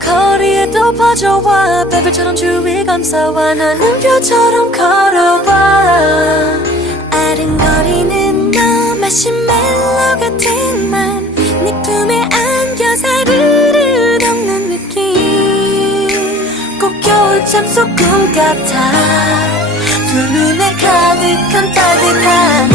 거리에도 퍼져와 별별처럼 주위 감싸와 나는 별처럼 걸어와 아른거리는 너 마시멜로 같은 맘네 품에 안겨 사르르 녹는 느낌 꼭 겨울잠 속 꿈 같아 두 눈에 가득한 따뜻한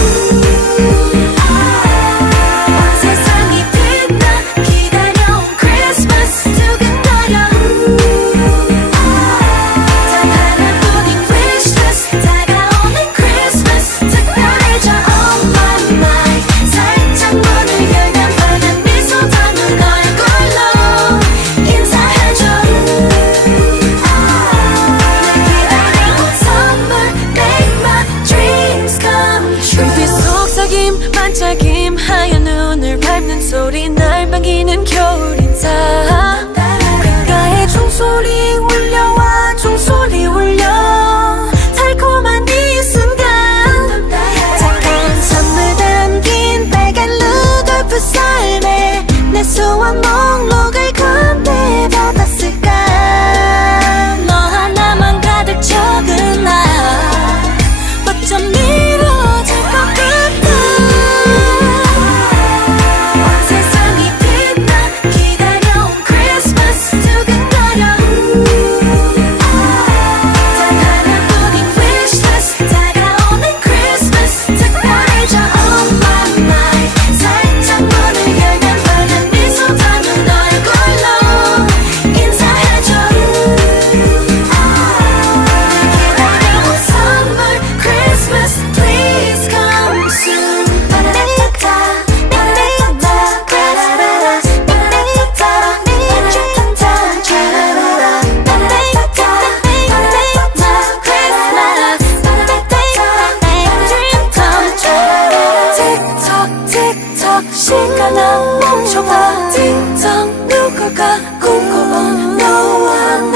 반짝임 하얀 눈을 밟는 소리 날 반기는 겨울 인사 귓가에 종소리 울려와 종소리 울려 달콤한 이 순간 작은 선물 담긴 빨간 루돌프 썰매 내 소원 목록을 건네받았을까 너 하나만 가득 적은 나 어쩜 이뤄질 것 같아 시간 안 멈춰봐 틱톡 누굴까 꿈꿔봐 너와